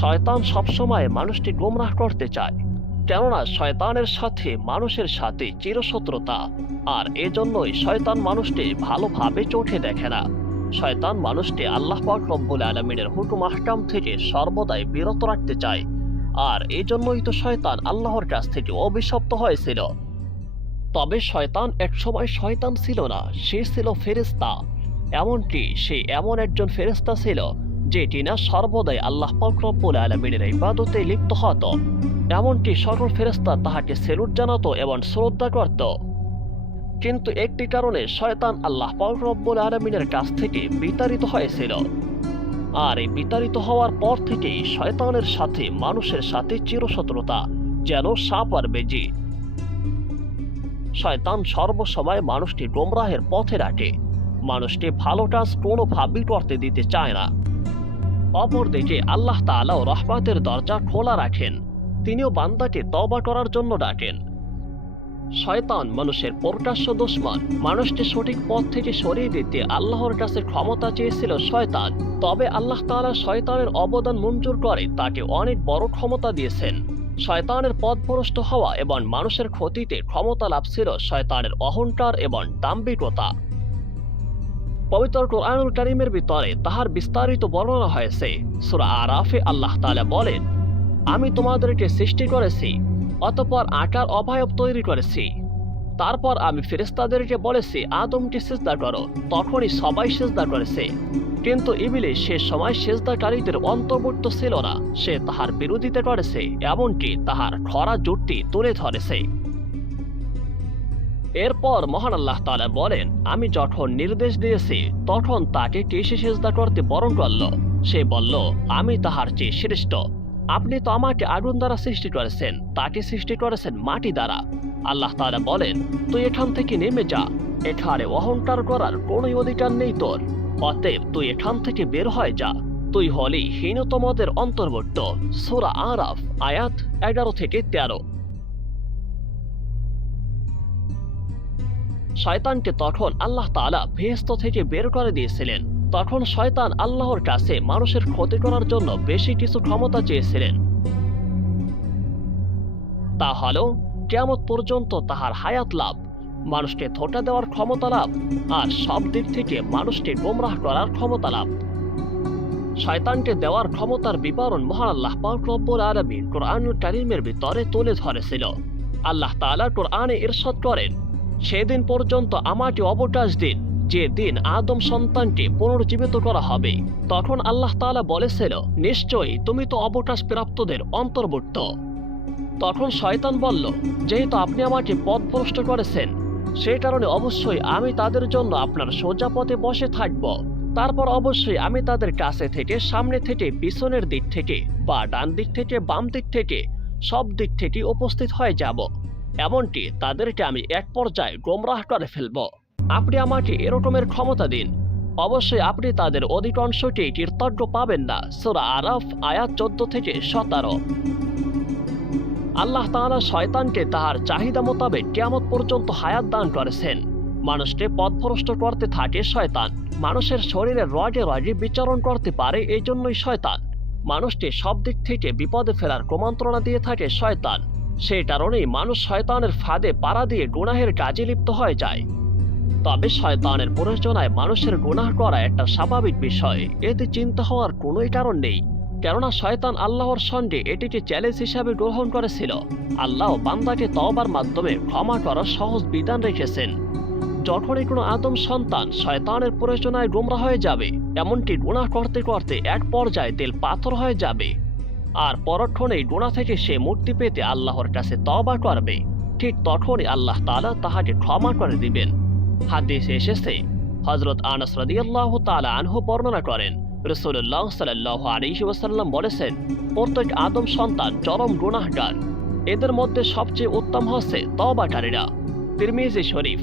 শয়তান সবসময় মানুষকে গোমরাহ করতে চায়, কেননা শয়তানের সাথে মানুষের সাথে চিরশত্রুতা, আর এজন্যই শয়তান মানুষকে ভালোভাবে চোখে দেখে না। শয়তান মানুষকে আল্লাহ পাক রব্বুল আলামিনের হুকুম আহকাম থেকে সর্বদাই বিরত রাখতে চায়, আর এজন্যই তো শয়তান আল্লাহর কাছ থেকে অভিশপ্ত হয়েছিল। তবে শয়তান একসময় শয়তান ছিল না, সে ছিল ফেরেশতা। এমনকি সে এমন একজন ফেরেশতা ছিল যে কিনা সর্বদাই আল্লাহ পাক রব্বুল আলামিনের ইবাদতে লিপ্ত হতো। এমনকি সকল ফেরেশতা তাহাকে সেলুট জানাতো এবং শ্রদ্ধা করত। কিন্তু একটি কারণে শয়তান আল্লাহ পাক রব্বুল আলামিনের কাছ থেকে বিতাড়িত হয়েছিল, আর এই বিতাড়িত হওয়ার পর থেকেই শয়তানের সাথে মানুষের সাথে চিরশত্রুতা, যেন সাপ আর বেজি। শয়তান সর্বসময় মানুষকে গোমরাহের পথে রাখে, মানুষকে ভালো কাজ কোনোভাবেই করতে দিতে চায় না। অপরদিকে আল্লাহ তাআলাও রহমতের দরজা খোলা রাখেন, তিনিও বান্দাকে তওবা করার জন্য ডাকেন। শয়তান মানুষের প্রকাশ্য দুশমন, মানুষকে সঠিক পথ থেকে সরিয়ে দিতে আল্লাহর কাছে ক্ষমতা চেয়েছিল শয়তান। তবে আল্লাহ তাআলা শয়তানের অবদান মঞ্জুর করে তাকে অনেক বড় ক্ষমতা দিয়েছেন। শয়তানের পথভ্রষ্ট হওয়া এবং মানুষের ক্ষতিতে ক্ষমতা লাভ ছিল শয়তানের অহংকার এবং দাম্ভিকতা। পবিত্র কোরআনুল কারীমের ভিতরে তাহার বিস্তারিত বর্ণনা হয়েছে। সূরা আরাফে আল্লাহ তাআলা বলেন, আমি তোমাদেরকে সৃষ্টি করেছি, অতঃপর আকার অবয়ব তৈরি করেছি। তারপর আমি ফেরেশতাদেরকে বলেছি আদমকে সিজদা করো, তখনই সবাই সিজদা করেছে। কিন্তু ইবলীস সে সময় সিজদাকারীদের অন্তর্ভুক্ত ছিল না, সে তাহার বিরোধিতা করেছে, এমনকি তাহার খরা যুক্তি তুলে ধরেছে। এরপর মহান আল্লাহ তাআলা বলেন, আমি যখন নির্দেশ দিয়েছি তখন তাকে কেসে সিজদা করতে বরণ করল। সে বলল, আমি তাহার চেয়ে শ্রেষ্ঠ। আপনি তো আমাকে আগুন দ্বারা সৃষ্টি করেছেন, তাকে সৃষ্টি করেছেন মাটি দ্বারা। আল্লাহ তাআলা বলেন, তুই এখান থেকে নেমে যা, এখানে অহংকার করার কোনো অধিকার নেই তোর। অতএব তুই এখান থেকে বের হয়ে যা, তুই হলি হীনতমদের অন্তর্ভুক্ত। সূরা আরাফ আয়াত 11 থেকে 13। শয়তানকে তখন আল্লাহ তাআলা বেহেশত থেকে বের করে দিয়েছিলেন। তখন শয়তান আল্লাহর কাছে মানুষের ক্ষতি করার জন্য বেশি কিছু ক্ষমতা চেয়েছিলেন। তা হলো কিয়ামত পর্যন্ত তাহার হায়াত লাভ, মানুষকে ধোঁকা দেওয়ার ক্ষমতা লাভ, আর সব দিক থেকে মানুষকে গোমরাহ করার ক্ষমতা লাভ। শয়তানকে দেওয়ার ক্ষমতার বিবরণ মহান আল্লাহ পাক রব্বুল আলামিন কোরআনুল কারীমের ভিতরে তুলে ধরেছিল। আল্লাহ তাআলা কোরআনে ইরশাদ করেন, সেদিন পর্যন্ত আমাকে অবকাশ দিন, যে দিন আদম সন্তানকে পুনর্জীবিত করা হবে। তখন আল্লাহ তাআলা বলেছিল, নিশ্চয়ই তুমি তো অবকাশ প্রাপ্তদের অন্তর্ভুক্ত। তখন শয়তান বলল, যেহেতু আপনি আমাকে পথভ্রষ্ট করেছেন, সেই কারণে অবশ্যই আমি তাদের জন্য আপনার সোজা পথে বসে থাকব। তারপর অবশ্যই আমি তাদের কাছে থেকে, সামনে থেকে, পিছনের দিক থেকে, বা ডান দিক থেকে, বাম দিক থেকে, সব দিক থেকে উপস্থিত হয়ে যাব। এমনকি তাদেরকে আমি এক পর্যায়ে গোমরাহ করে ফেলব। আপনি আমাকে এরকমের ক্ষমতা দিন, অবশ্যই আপনি তাদের অধিকাংশকে কৃতজ্ঞ পাবেন না। সূরা আরাফ আয়াত 14 থেকে 17। আল্লাহ তাআলা শয়তানকে তাহার চাহিদা মোতাবেক কিয়ামত পর্যন্ত হায়াত দান করেছেন। মানুষকে পথভ্রষ্ট করতে থাকে শয়তান। মানুষের শরীরে রগে রগে বিচরণ করতে পারে, এই জন্যই শয়তান। মানুষকে সব দিক থেকে বিপদে ফেলার কুমন্ত্রণা দিয়ে থাকে শয়তান। সেই কারণেই মানুষ শয়তানের ফাঁদে পাড়া দিয়ে গুনাহের কাজে লিপ্ত হয়ে যায়। তবে শয়তানের প্ররোচনায় মানুষের গুনাহ করা একটা স্বাভাবিক বিষয়, এতে চিন্তা হওয়ার কোনোই কারণ নেই। কেননা শয়তান আল্লাহর সঙ্গে এটিকে চ্যালেঞ্জ হিসাবে গ্রহণ করেছিল। আল্লাহ বান্দাকে তওবার মাধ্যমে ক্ষমা করার সহজ বিধান রেখেছেন। যখনই কোনো আদম সন্তান শয়তানের প্ররোচনায় গোমরাহ হয়ে যাবে, এমনকি গুনাহ করতে করতে এক পর্যায়ে দিল পাথর হয়ে যাবে, আর পরক্ষণেই গুনাহ থেকে সে মুক্তি পেতে আল্লাহর কাছে তওবা করবে, ঠিক তখনই আল্লাহ তাআলা তাহাকে ক্ষমা করে দিবেন। হাদিসে এসেছে, হযরত আনাস রাদিয়াল্লাহু তাআলা আনহু বর্ণনা করেন, রাসূলুল্লাহ সাল্লাল্লাহু আলাইহি ওয়াসাল্লাম বলেছেন, প্রত্যেক আদম সন্তান চরম গুনাহগার, এদের মধ্যে সবচেয়ে উত্তম হচ্ছে তওবাকারীরা। তিরমিজি শরীফ।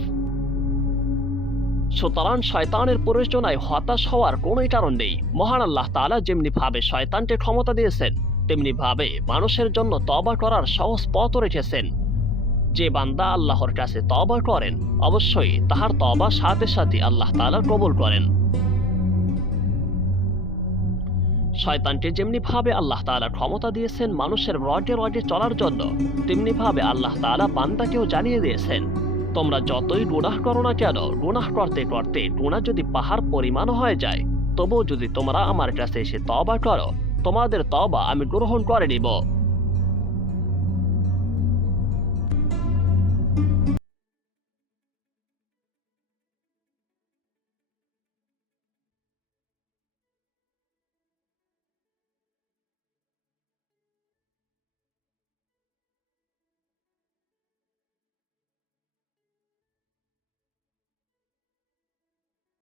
সুতরাং শয়তানের প্ররোচনায় হতাশ হওয়ার কোনোই কারণ নেই। মহান আল্লাহ তাআলা যেমনি ভাবে শয়তানকে ক্ষমতা দিয়েছেন, তেমনি ভাবে মানুষের জন্য তওবা করার সহজ পথ রেখেছেন। যে বান্দা আল্লাহর কাছে তওবা করেন, অবশ্যই তাহার তওবা সাথে সাথে আল্লাহ তাআলা কবুল করেন। শয়তানকে যেমনি ভাবে আল্লাহ তাআলা ক্ষমতা দিয়েছেন মানুষের রডে রডে চলার জন্য, তেমনি ভাবে আল্লাহ তাআলা বান্দাকেও জানিয়ে দিয়েছেন, তোমরা যতই গুনাহ করো না কেন, গুনাহ করতে করতে গুনাহ যদি পাহাড় পরিমাণ হয়ে যায়, তবুও যদি তোমরা আমার কাছে এসে তওবা করো, তোমাদের তওবা আমি গ্রহণ করে নিব।